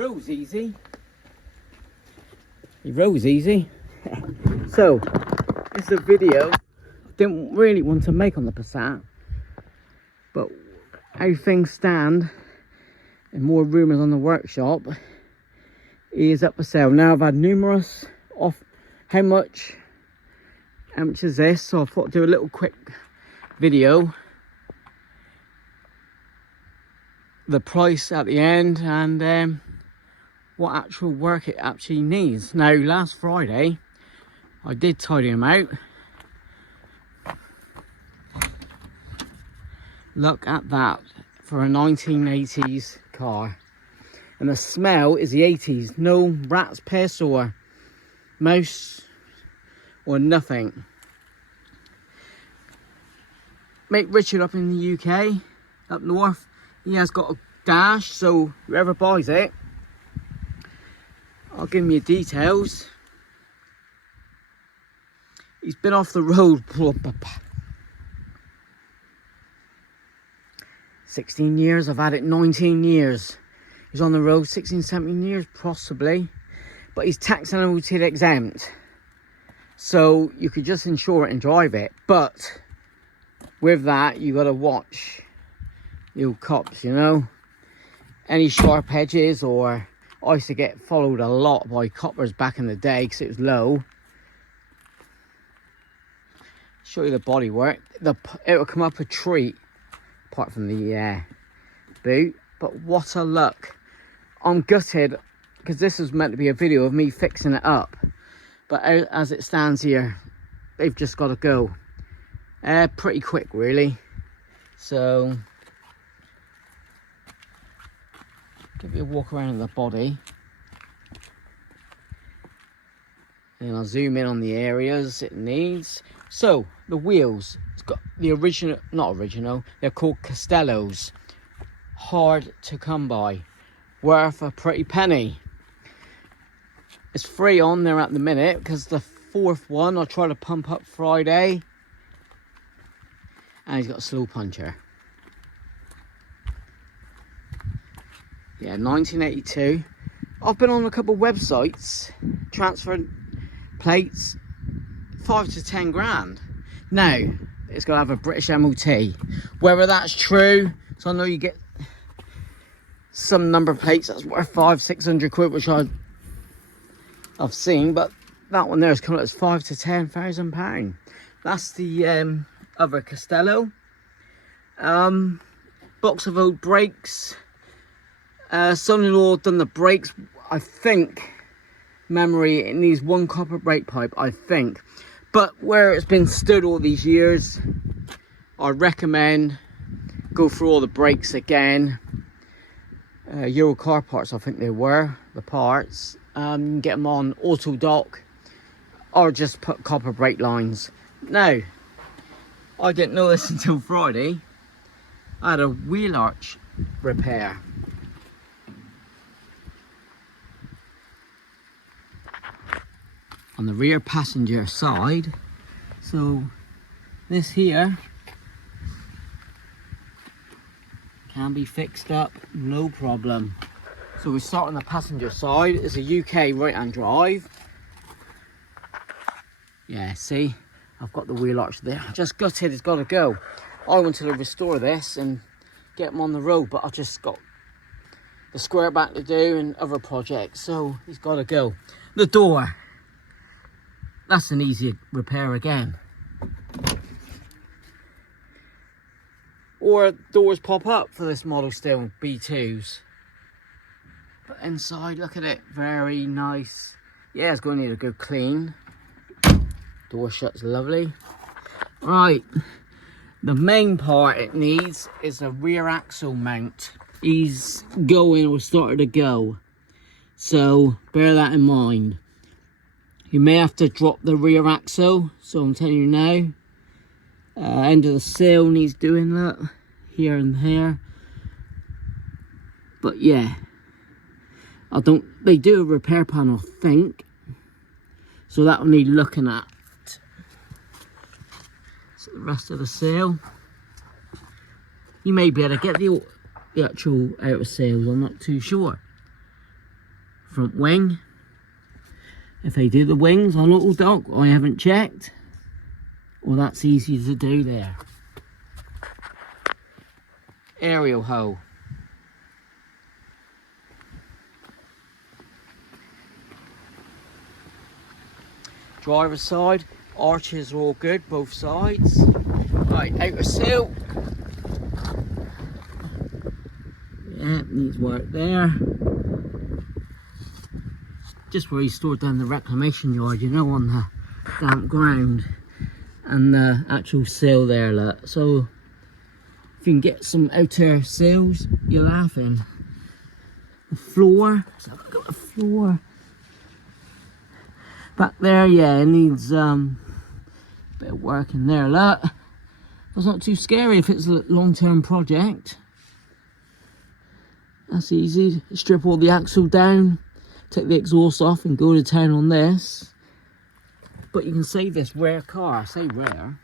rolls easy. He rolls easy. So, this is a video I didn't really want to make on the Passat, but how things stand and more rumours on the workshop, is up for sale. Now I've had numerous off. How much is this? So I thought I'd do a little quick video, the price at the end, and what actual work it actually needs. Now last Friday I did tidy them out. Look at that for a 1980s car, and the smell is the 80s. No rat's piss or mouse or nothing. Mate Richard up in the UK, up north, he has got a dash, so whoever buys it, I'll give him your details. He's been off the road for 16 years. I've had it 19 years. He's on the road 16, 17 years possibly, but he's tax and MOT exempt, so you could just insure it and drive it. But with that, you got to watch you cops, you know, any sharp edges. Or I used to get followed a lot by coppers back in the day because it was low. Show you the bodywork. It will come up a treat apart from the boot, but what a look. I'm gutted because this was meant to be a video of me fixing it up, but as it stands here, they've just got to go pretty quick really. So give you a walk around the body, and I'll zoom in on the areas it needs. So the wheels, it's got the original, not original, they're called Castellos, hard to come by, worth a pretty penny. It's free on there at the minute because the fourth one I'll try to pump up Friday, and he's got a slow puncher. Yeah, 1982. I've been on a couple of websites, transferred plates, 5 to 10 grand. Now it's got to have a British MOT. Whether that's true, so I know you get some number of plates that's worth 500-600 quid, which I've seen, but that one there is coming up as £5,000 to £10,000. That's the other Castello. Box of old brakes. Son-in-law done the brakes. I think, memory, it needs one copper brake pipe, I think. But where it's been stood all these years, I recommend go through all the brakes again. Euro car parts, I think they were the parts. You can get them on auto dock, or just put copper brake lines. Now, I didn't know this until Friday. I had a wheel arch repair. On the rear passenger side. So this here can be fixed up, no problem. So we start on the passenger side. It's a UK right-hand drive. Yeah, see, I've got the wheel arch there. Just gutted, it's got to go. I wanted to restore this and get them on the road, but I've just got the square back to do and other projects, so he's got to go. The door, that's an easy repair again. Or doors pop up for this model still, B2s. But inside, look at it, very nice. Yeah, it's going to need a good clean. Door shuts lovely. Right, the main part it needs is a rear axle mount. He's going or started to go, so bear that in mind. You may have to drop the rear axle, so I'm telling you now. End of the sail needs doing that, here and here. But yeah, they do a repair panel, I think, so that will need looking at. So the rest of the sail, you may be able to get the actual outer sails, I'm not too sure. front wing. If they do the wings on auto dock, I haven't checked. Well, that's easy to do there. Aerial hole. Driver's side, arches are all good, both sides. Right, outer sill. Yeah, needs work there. Just where he stored down the reclamation yard, you know, on the damp ground. And the actual sill there, look. So, if you can get some outer sills, you're laughing. The floor, let's have a look at the floor. Back there, yeah, it needs a bit of work in there, look. That's not too scary if it's a long-term project. That's easy. Strip all the axle down, take the exhaust off and go to town on this. But you can save this rare car. I say rare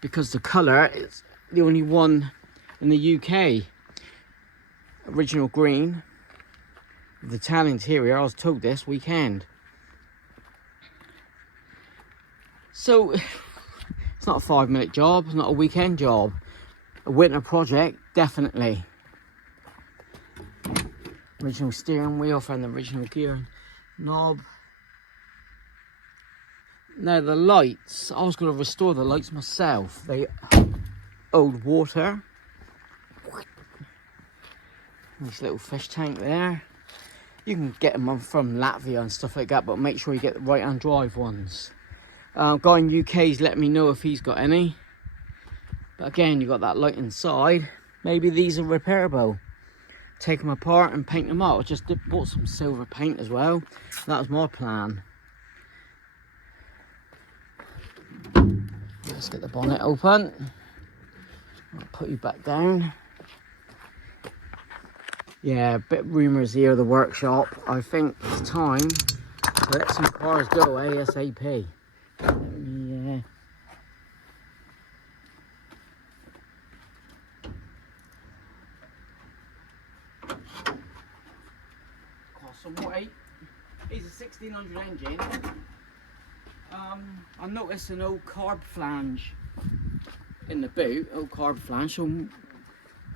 because the colour is the only one in the UK. Original green with the tan interior. I was told this weekend. So it's not a 5-minute job, it's not a weekend job. A winter project, definitely. Original steering wheel from the original gear knob. Now the lights, I was going to restore the lights myself. They hold water. Nice little fish tank there. You can get them from Latvia and stuff like that, but make sure you get the right-hand drive ones. Guy in UK's let me know if he's got any. But again, you got that light inside. Maybe these are repairable. Take them apart and paint them up. I just bought some silver paint as well. That was my plan. Let's get the bonnet open. I'll put you back down. Yeah, a bit rumours here of the workshop. I think it's time to let some cars go ASAP. Yeah. Cost some weight. It's a 1600 engine. I noticed an old carb flange in the boot, old carb flange, so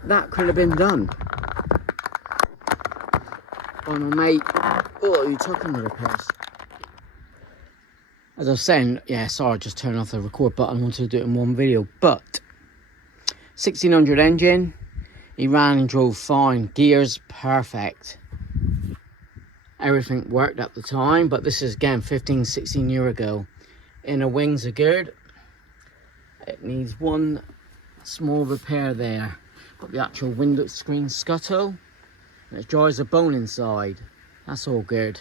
that could have been done by my mate. Oh, you're talking to the press. As I was saying, yeah, sorry, I just turned off the record button. I wanted to do it in one video, but 1600 engine, he ran and drove fine, gears perfect. Everything worked at the time, but this is again 15-16 years ago. Inner wings are good. It needs one small repair there. Got the actual window screen scuttle, and it dries a bone inside. That's all good.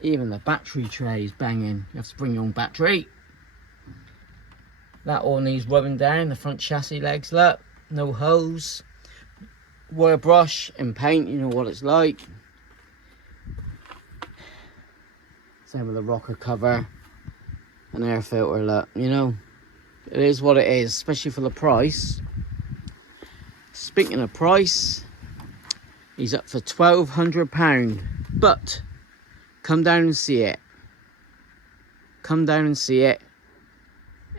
Even the battery tray is banging. You have to bring your own battery. That all needs rubbing down. The front chassis legs, look, no hose. Wire brush and paint, you know what it's like. Same with the rocker cover and air filter, look, you know. It is what it is, especially for the price. Speaking of price, he's up for £1,200. But come down and see it. Come down and see it.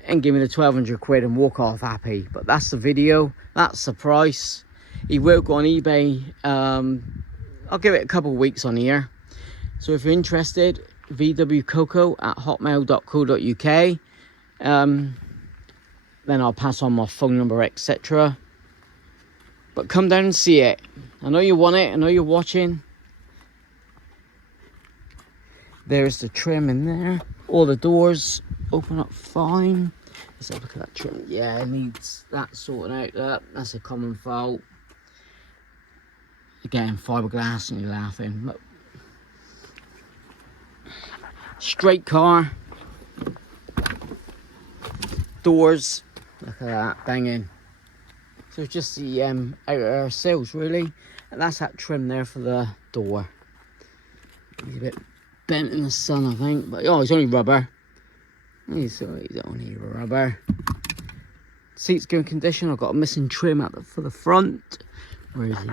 And give me the 1,200 quid and walk off happy. But that's the video. That's the price. He will go on eBay. I'll give it a couple of weeks on here. So if you're interested, vwcoco@hotmail.co.uk. Then I'll pass on my phone number, etc. But come down and see it. I know you want it. I know you're watching. There's the trim in there. All the doors open up fine. Let's have a look at that trim. Yeah, it needs that sorted out. That's a common fault. Again, fiberglass, and you're laughing. Look. Straight car. Doors. Look at that, banging. So it's just the outer sills really, and that's that trim there for the door. He's a bit bent in the sun, I think, but oh, it's only rubber. He's only rubber. Seat's good condition. I've got a missing trim for the front. Where is he?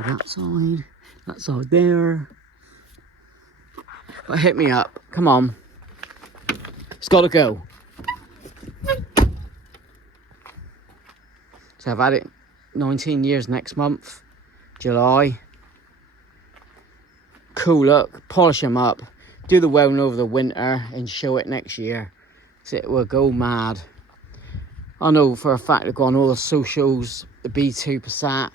That side there. But hit me up, come on. It's gotta go. So I've had it 19 years next month, July. Cool look, polish them up, do the welding over the winter and show it next year. So it will go mad. I know for a fact I've got on all the socials, the Vw Passat.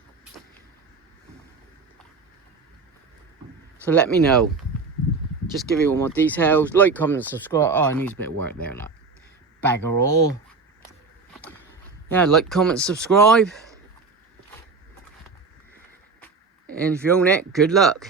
So let me know. Just give you all my details. Like, comment, subscribe. Oh, it needs a bit of work there, look. Bagger all. Yeah, like, comment, subscribe. And if you own it, good luck.